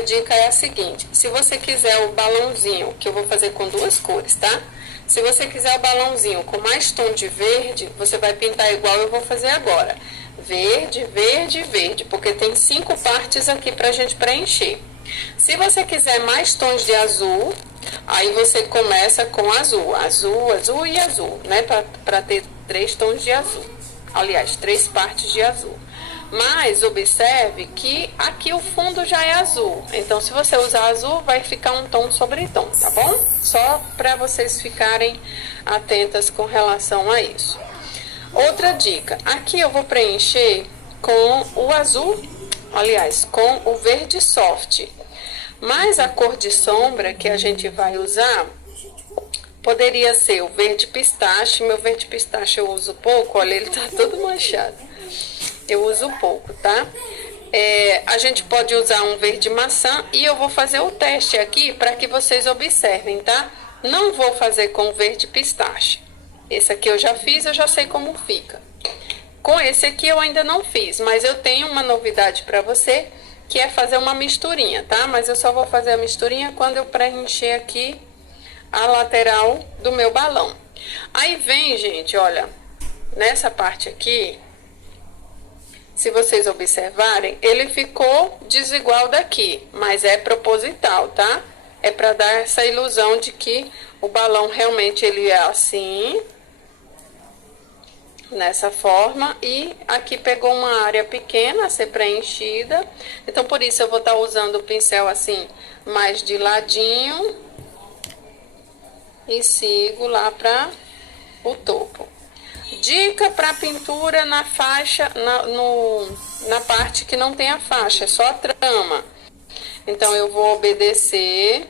minha dica é a seguinte: se você quiser o balãozinho, que eu vou fazer com duas cores, tá? Se você quiser o balãozinho com mais tom de verde, você vai pintar igual eu vou fazer agora. Verde, verde, verde, porque tem 5 partes aqui pra gente preencher. Se você quiser mais tons de azul, aí você começa com azul, azul, azul e azul, né? Pra ter 3 tons de azul. Aliás, 3 partes de azul. Mas observe que aqui o fundo já é azul. Então, se você usar azul, vai ficar um tom sobre tom, tá bom? Só para vocês ficarem atentas com relação a isso. Outra dica. Aqui eu vou preencher com o azul, aliás, com o verde soft. Mas a cor de sombra que a gente vai usar poderia ser o verde pistache. Meu verde pistache eu uso pouco, olha, ele tá todo manchado. Eu uso pouco, tá? A gente pode usar um verde maçã e eu vou fazer o teste aqui para que vocês observem, tá? Não vou fazer com verde pistache. Esse aqui eu já fiz, eu já sei como fica. Com esse aqui eu ainda não fiz, mas eu tenho uma novidade para você, que é fazer uma misturinha, tá? Mas eu só vou fazer a misturinha quando eu preencher aqui a lateral do meu balão. Aí vem, gente, olha, nessa parte aqui, se vocês observarem, ele ficou desigual daqui, mas é proposital, tá? É para dar essa ilusão de que o balão realmente ele é assim, nessa forma, e aqui pegou uma área pequena a ser preenchida. Então, por isso eu vou estar usando o pincel assim, mais de ladinho, e sigo lá para o topo. Dica para pintura na faixa, na parte que não tem a faixa, é só a trama. Então, eu vou obedecer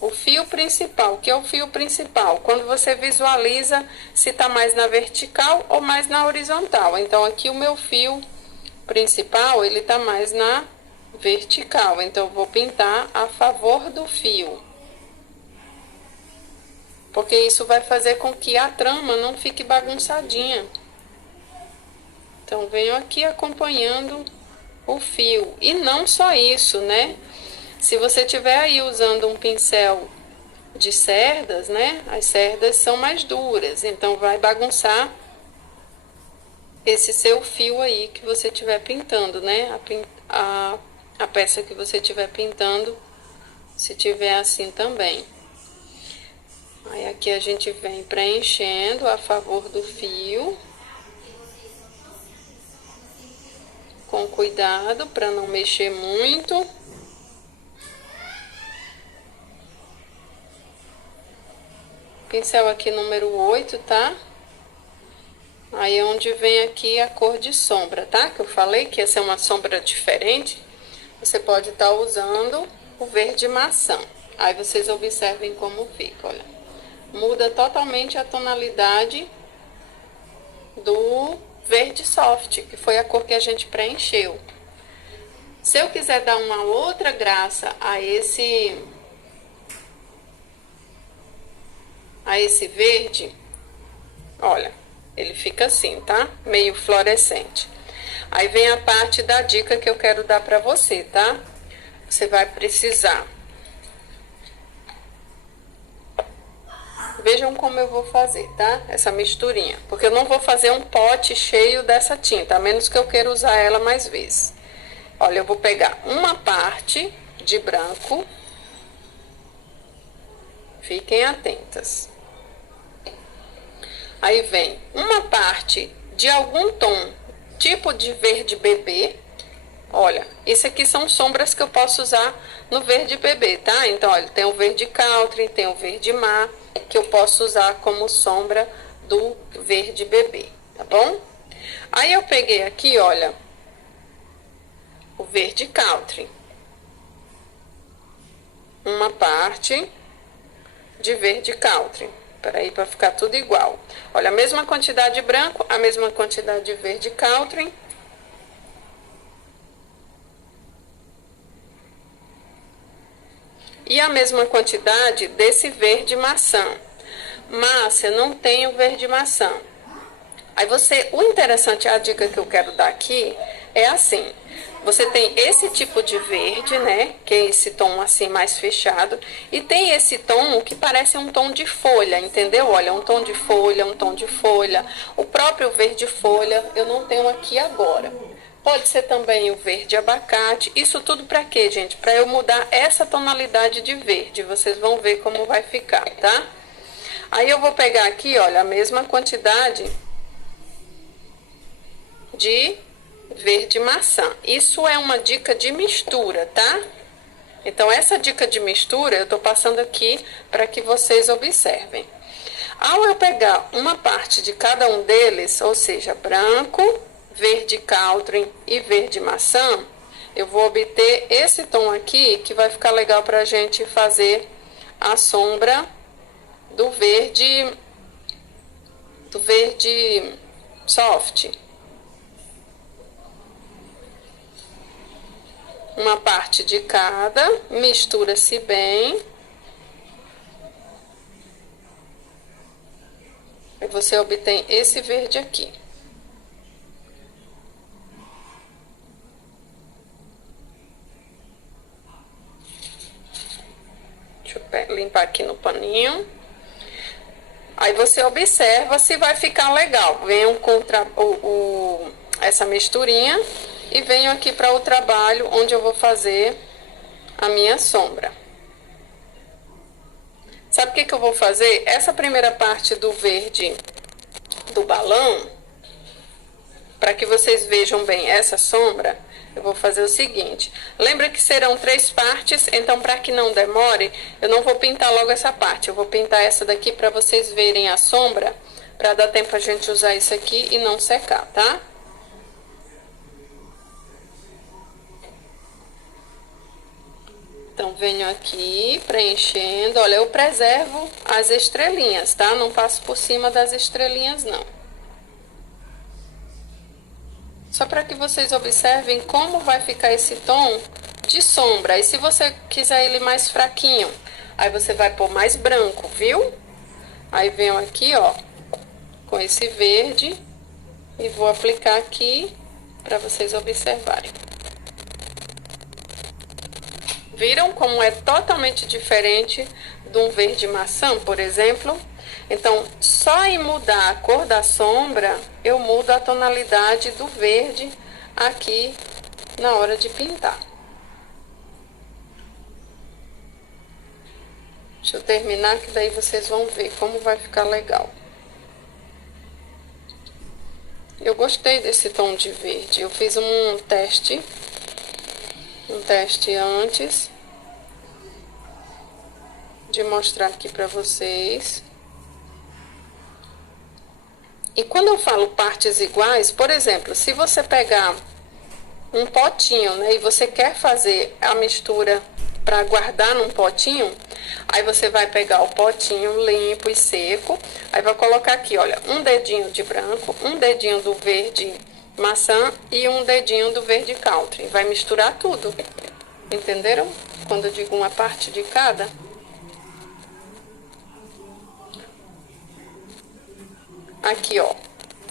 o fio principal. O que é o fio principal? Quando você visualiza se tá mais na vertical ou mais na horizontal. Então, aqui o meu fio principal, ele tá mais na vertical. Então, eu vou pintar a favor do fio. Porque isso vai fazer com que a trama não fique bagunçadinha. Então, venho aqui acompanhando o fio. E não só isso, né? Se você tiver aí usando um pincel de cerdas, né? As cerdas são mais duras, então vai bagunçar esse seu fio aí que você estiver pintando, né? A peça que você estiver pintando, se tiver assim também. Aí aqui a gente vem preenchendo a favor do fio, com cuidado para não mexer muito. Pincel aqui número 8, tá? Aí é onde vem aqui a cor de sombra, tá? Que eu falei que essa é uma sombra diferente. Você pode estar usando o verde maçã. Aí vocês observem como fica, olha. Muda totalmente a tonalidade do verde soft, que foi a cor que a gente preencheu. Se eu quiser dar uma outra graça a esse verde, olha, ele fica assim, tá? Meio fluorescente. Aí vem a parte da dica que eu quero dar pra você, tá? Você vai precisar. Vejam como eu vou fazer, tá? Essa misturinha. Porque eu não vou fazer um pote cheio dessa tinta, a menos que eu queira usar ela mais vezes. Olha, eu vou pegar uma parte de branco. Fiquem atentas. Aí vem uma parte de algum tom, tipo de verde bebê. Olha, isso aqui são sombras que eu posso usar no verde bebê, tá? Então, olha, tem o verde country, tem o verde mar, que eu posso usar como sombra do verde bebê, tá bom? Aí eu peguei aqui, olha, o verde country. Uma parte de verde country. Peraí, para ficar tudo igual. Olha, a mesma quantidade de branco, a mesma quantidade de verde country. E a mesma quantidade desse verde maçã. Márcia, não tem o verde maçã. Aí o interessante, a dica que eu quero dar aqui é assim. Você tem esse tipo de verde, né? Que é esse tom assim mais fechado. E tem esse tom que parece um tom de folha, entendeu? Olha, um tom de folha, um tom de folha. O próprio verde folha eu não tenho aqui agora. Pode ser também o verde abacate. Isso tudo para quê, gente? Para eu mudar essa tonalidade de verde. Vocês vão ver como vai ficar, tá? Aí eu vou pegar aqui, olha, a mesma quantidade de verde maçã. Isso é uma dica de mistura, tá? Então, essa dica de mistura eu tô passando aqui para que vocês observem. Ao eu pegar uma parte de cada um deles, ou seja, branco, verde Caltrin e verde maçã, eu vou obter esse tom aqui que vai ficar legal para a gente fazer a sombra do verde soft. Uma parte de cada, mistura-se bem. E você obtém esse verde aqui. Deixa eu limpar aqui no paninho. Aí você observa se vai ficar legal. Venham com essa misturinha e venho aqui para o trabalho onde eu vou fazer a minha sombra. Sabe o que eu vou fazer? Essa primeira parte do verde do balão, para que vocês vejam bem essa sombra, eu vou fazer o seguinte. Lembra que serão 3 partes, então para que não demore, eu não vou pintar logo essa parte. Eu vou pintar essa daqui para vocês verem a sombra, para dar tempo a gente usar isso aqui e não secar, tá? Então, venho aqui preenchendo. Olha, eu preservo as estrelinhas, tá? Não passo por cima das estrelinhas, não. Só para que vocês observem como vai ficar esse tom de sombra. E se você quiser ele mais fraquinho, aí você vai pôr mais branco, viu? Aí venho aqui, ó, com esse verde e vou aplicar aqui para vocês observarem. Viram como é totalmente diferente de um verde maçã, por exemplo? Então, só em mudar a cor da sombra, eu mudo a tonalidade do verde aqui na hora de pintar. Deixa eu terminar, que daí vocês vão ver como vai ficar legal. Eu gostei desse tom de verde. Eu fiz um teste antes de mostrar aqui pra vocês. E quando eu falo partes iguais, por exemplo, se você pegar um potinho, né, e você quer fazer a mistura para guardar num potinho, aí você vai pegar o potinho limpo e seco, aí vai colocar aqui, olha, um dedinho de branco, um dedinho do verde maçã e um dedinho do verde country. Vai misturar tudo, entenderam? Quando eu digo uma parte de cada. Aqui, ó,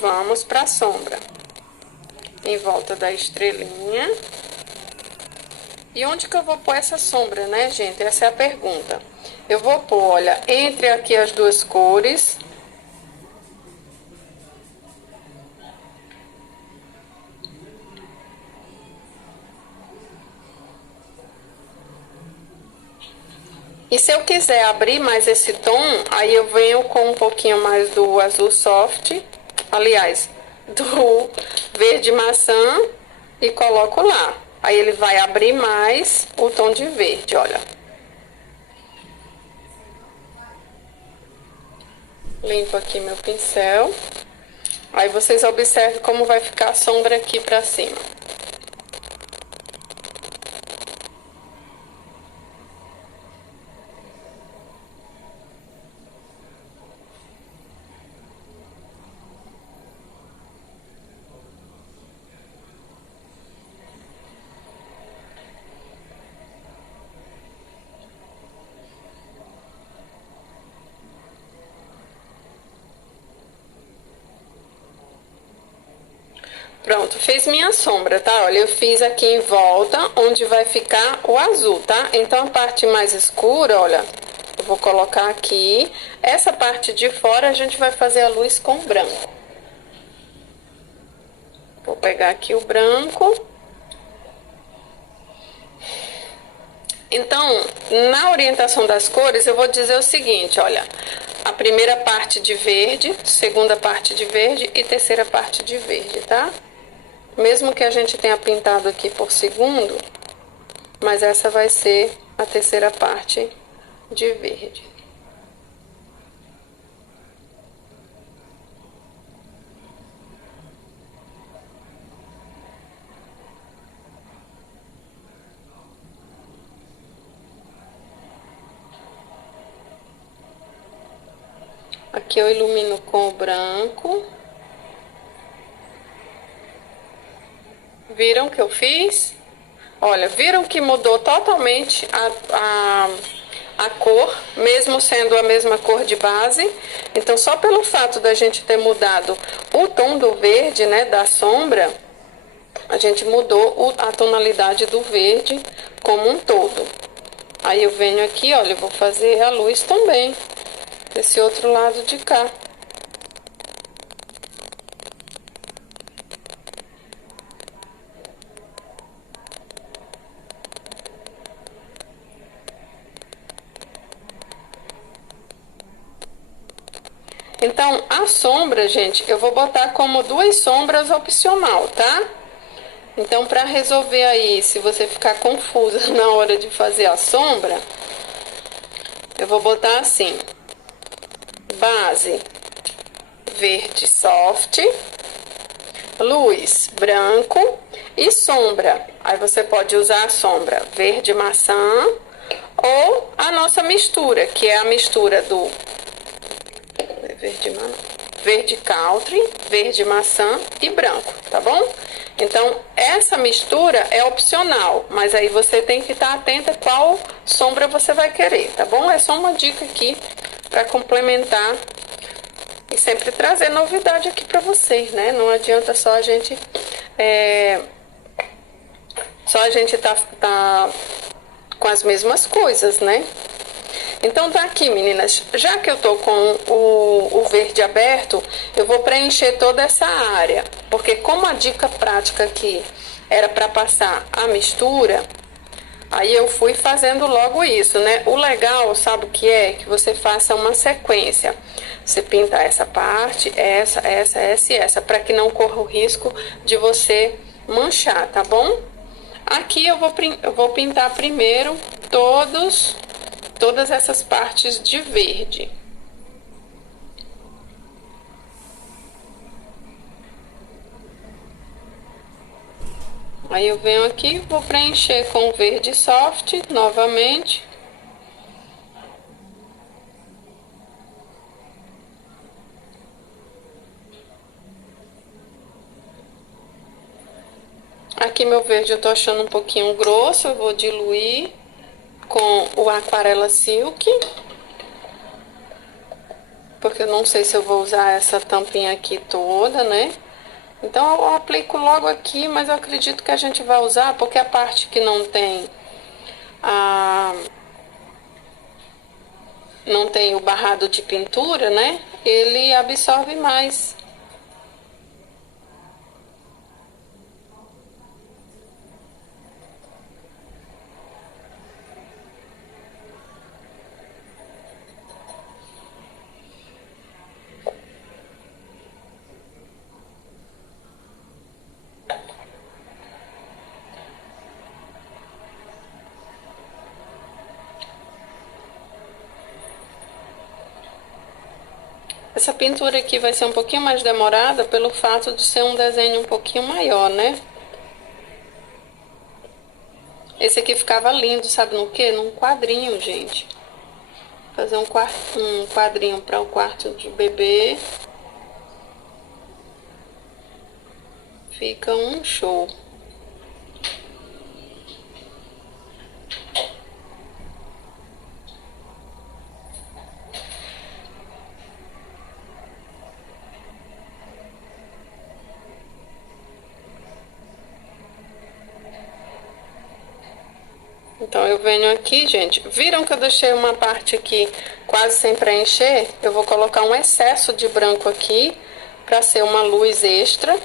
vamos para a sombra. Em volta da estrelinha. E onde que eu vou pôr essa sombra, né, gente? Essa é a pergunta. Eu vou pôr, olha, entre aqui as duas cores. E se eu quiser abrir mais esse tom, aí eu venho com um pouquinho mais do azul soft, aliás, do verde maçã e coloco lá. Aí ele vai abrir mais o tom de verde, olha. Limpo aqui meu pincel. Aí vocês observem como vai ficar a sombra aqui pra cima. Pronto, fez minha sombra, tá? Olha, eu fiz aqui em volta, onde vai ficar o azul, tá? Então, a parte mais escura, olha, eu vou colocar aqui. Essa parte de fora, a gente vai fazer a luz com branco. Vou pegar aqui o branco. Então, na orientação das cores, eu vou dizer o seguinte, olha, a primeira parte de verde, segunda parte de verde e terceira parte de verde, tá? Mesmo que a gente tenha pintado aqui por segundo, mas essa vai ser a terceira parte de verde. Aqui eu ilumino com o branco. Viram que eu fiz? Olha, viram que mudou totalmente a cor, mesmo sendo a mesma cor de base. Então, só pelo fato da gente ter mudado o tom do verde, né, da sombra, a gente mudou a tonalidade do verde como um todo. Aí eu venho aqui, olha, eu vou fazer a luz também, desse outro lado de cá. Então, a sombra, gente, eu vou botar como duas sombras opcional, tá? Então, para resolver aí, se você ficar confusa na hora de fazer a sombra, eu vou botar assim, base verde soft, luz branco e sombra. Aí você pode usar a sombra verde maçã ou a nossa mistura, que é a mistura do verde country, verde maçã e branco, tá bom? Então, essa mistura é opcional, mas aí você tem que estar atenta qual sombra você vai querer, tá bom? É só uma dica aqui para complementar e sempre trazer novidade aqui para vocês, né? Não adianta só a gente tá com as mesmas coisas, né? Então tá aqui, meninas, já que eu tô com o verde aberto, eu vou preencher toda essa área, porque como a dica prática aqui era para passar a mistura, aí eu fui fazendo logo isso, né? O legal, sabe o que é? Que você faça uma sequência. Você pinta essa parte, essa e essa, para que não corra o risco de você manchar, tá bom? Aqui eu vou pintar primeiro todas essas partes de verde. Aí eu venho aqui, vou preencher com verde soft novamente. Aqui meu verde eu tô achando um pouquinho grosso, eu vou diluir com o Aquarela Silk, porque eu não sei se eu vou usar essa tampinha aqui toda, né? Então eu aplico logo aqui, mas eu acredito que a gente vai usar, porque a parte que não tem o barrado de pintura, né? Ele absorve mais. Essa pintura aqui vai ser um pouquinho mais demorada pelo fato de ser um desenho um pouquinho maior, né? Esse aqui ficava lindo, sabe no quê? Num quadrinho, gente. Fazer um quadrinho para o quarto de bebê. Fica um show. Então, eu venho aqui, gente, viram que eu deixei uma parte aqui quase sem preencher? Eu vou colocar um excesso de branco aqui, pra ser uma luz extra.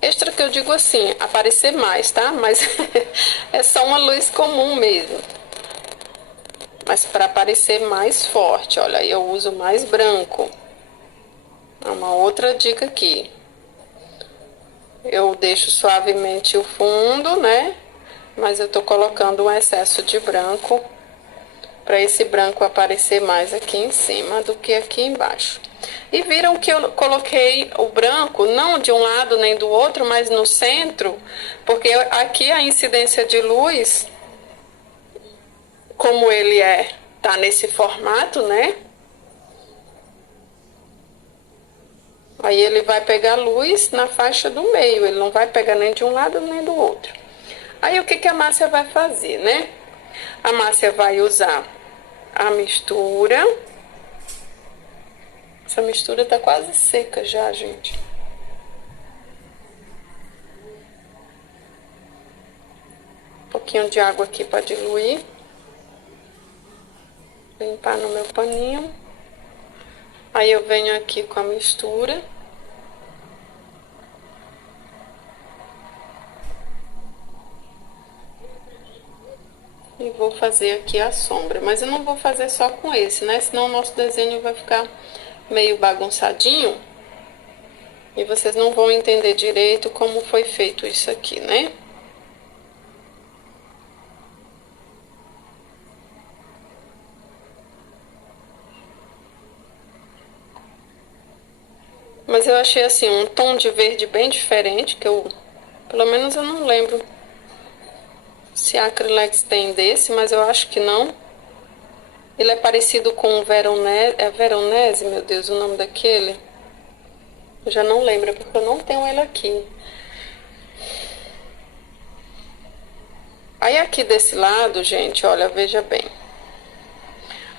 Extra que eu digo assim, aparecer mais, tá? Mas é só uma luz comum mesmo. Mas para aparecer mais forte, olha, eu uso mais branco. É uma outra dica aqui. Eu deixo suavemente o fundo, né? Mas eu tô colocando um excesso de branco para esse branco aparecer mais aqui em cima do que aqui embaixo. E viram que eu coloquei o branco não de um lado nem do outro, mas no centro, porque aqui a incidência de luz, como ele tá nesse formato, né? Aí ele vai pegar luz na faixa do meio, ele não vai pegar nem de um lado nem do outro. Aí o que que a Márcia vai fazer, né? A Márcia vai usar a mistura. Essa mistura tá quase seca já, gente. Um pouquinho de água aqui para diluir. Limpar no meu paninho. Aí eu venho aqui com a mistura. E vou fazer aqui a sombra. Mas eu não vou fazer só com esse, né? Senão o nosso desenho vai ficar meio bagunçadinho. E vocês não vão entender direito como foi feito isso aqui, né? Mas eu achei assim um tom de verde bem diferente, que eu, pelo menos eu não lembro se a Acrylex tem desse, mas eu acho que não. Ele é parecido com o Veronese, Veronese, meu Deus, o nome daquele. Eu já não lembro, porque eu não tenho ele aqui. Aí aqui desse lado, gente, olha, veja bem.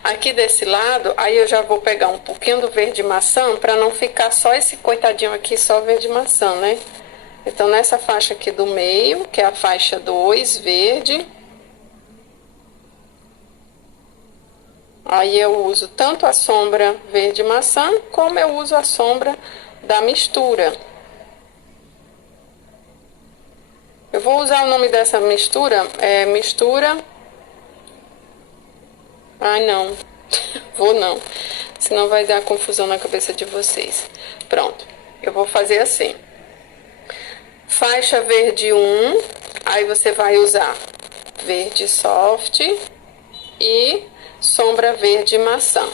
Aqui desse lado, aí eu já vou pegar um pouquinho do verde maçã, pra não ficar só esse coitadinho aqui, só verde maçã, né? Então, nessa faixa aqui do meio, que é a faixa 2, verde. Aí eu uso tanto a sombra verde maçã, como eu uso a sombra da mistura. Eu vou usar o nome dessa mistura, mistura... Ai, não. Vou não. Senão vai dar confusão na cabeça de vocês. Pronto. Eu vou fazer assim. Faixa verde 1. Aí você vai usar verde soft e sombra verde maçã.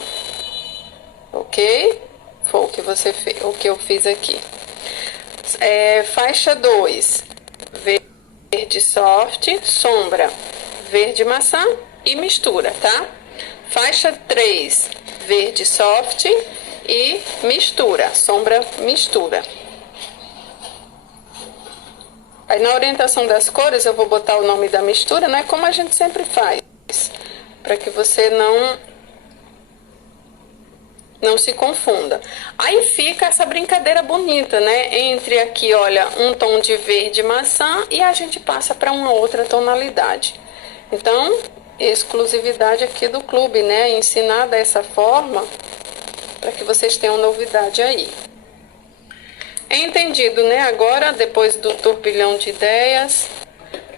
Ok? Foi o que você fez, o que eu fiz aqui. Faixa 2. Verde soft, sombra verde maçã e mistura, tá? Faixa 3, verde soft e mistura, sombra mistura. Aí na orientação das cores eu vou botar o nome da mistura, né? Como a gente sempre faz, para que você não se confunda. Aí fica essa brincadeira bonita, né? Entre aqui, olha, um tom de verde maçã e a gente passa para uma outra tonalidade. Então, exclusividade aqui do clube, né? Ensinar dessa forma para que vocês tenham novidade aí. Entendido, né? Agora, depois do turbilhão de ideias,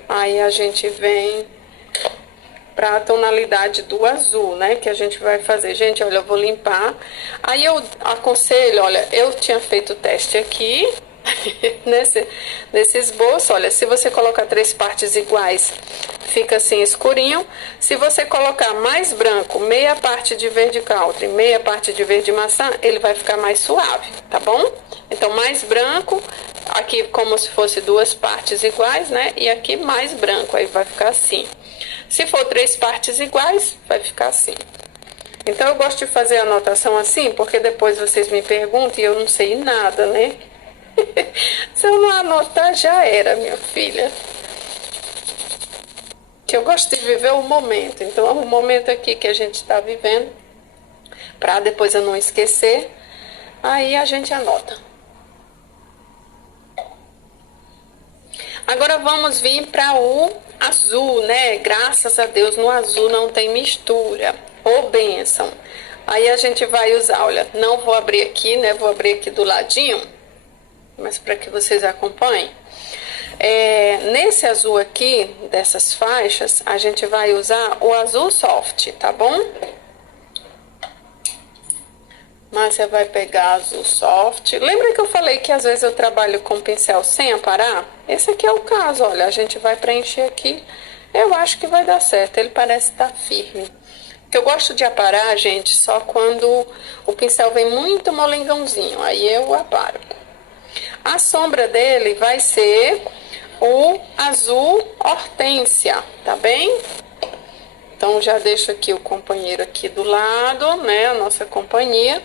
aí a gente vem para a tonalidade do azul, né? Que a gente vai fazer. Gente, olha, eu vou limpar. Aí eu aconselho, olha, eu tinha feito o teste aqui, nesse esboço, olha, se você colocar 3 partes iguais, fica assim escurinho. Se você colocar mais branco, meia parte de verde country, meia parte de verde maçã, ele vai ficar mais suave, tá bom? Então, mais branco, aqui como se fosse 2 partes iguais, né? E aqui mais branco, aí vai ficar assim. Se for 3 partes iguais, vai ficar assim. Então, eu gosto de fazer a anotação assim, porque depois vocês me perguntam e eu não sei nada, né? Se eu não anotar, já era, minha filha. Que eu gosto de viver o momento. Então, é um momento aqui que a gente está vivendo, para depois eu não esquecer. Aí a gente anota. Agora vamos vir para o azul, né? Graças a Deus no azul não tem mistura. Ô, bênção. Aí a gente vai usar, olha, não vou abrir aqui, né? Vou abrir aqui do ladinho, mas para que vocês acompanhem. Nesse azul aqui, dessas faixas, a gente vai usar o azul soft, tá bom? Márcia vai pegar azul soft. Lembra que eu falei que às vezes eu trabalho com pincel sem aparar? Esse aqui é o caso, olha, a gente vai preencher aqui. Eu acho que vai dar certo, ele parece estar firme. Que eu gosto de aparar, gente, só quando o pincel vem muito molengãozinho, aí eu aparo. A sombra dele vai ser o azul hortênsia, tá bem? Então, já deixo aqui o companheiro aqui do lado, né, a nossa companhia.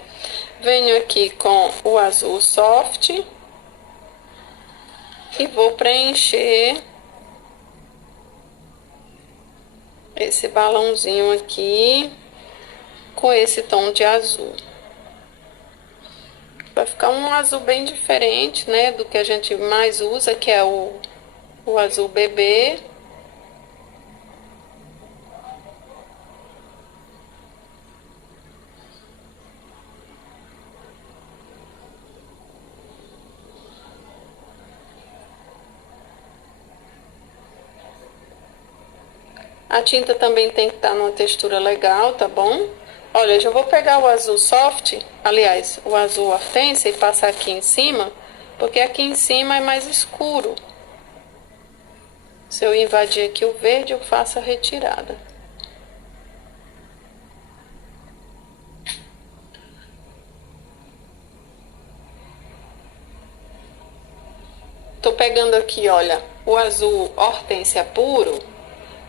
Venho aqui com o azul soft e vou preencher esse balãozinho aqui com esse tom de azul. Vai ficar um azul bem diferente, né, do que a gente mais usa, que é o azul bebê. A tinta também tem que estar numa textura legal, tá bom? Olha, eu já vou pegar o azul soft, aliás, o azul hortência e passar aqui em cima, porque aqui em cima é mais escuro. Se eu invadir aqui o verde, eu faço a retirada. Tô pegando aqui, olha, o azul hortência puro,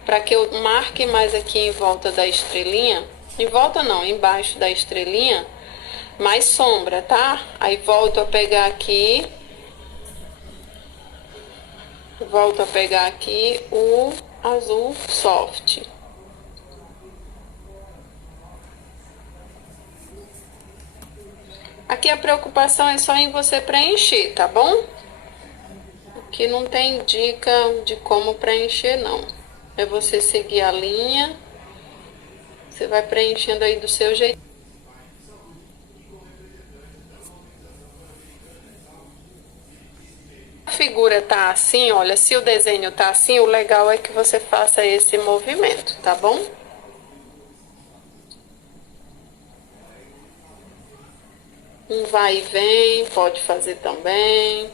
para que eu marque mais aqui em volta da estrelinha, em volta não, embaixo da estrelinha, mais sombra, tá? Aí volto a pegar aqui, o azul soft. Aqui a preocupação é só em você preencher, tá bom? Aqui não tem dica de como preencher, não. É você seguir a linha, você vai preenchendo aí do seu jeito. A figura tá assim, olha, se o desenho tá assim, o legal é que você faça esse movimento, tá bom? Um vai e vem, pode fazer também.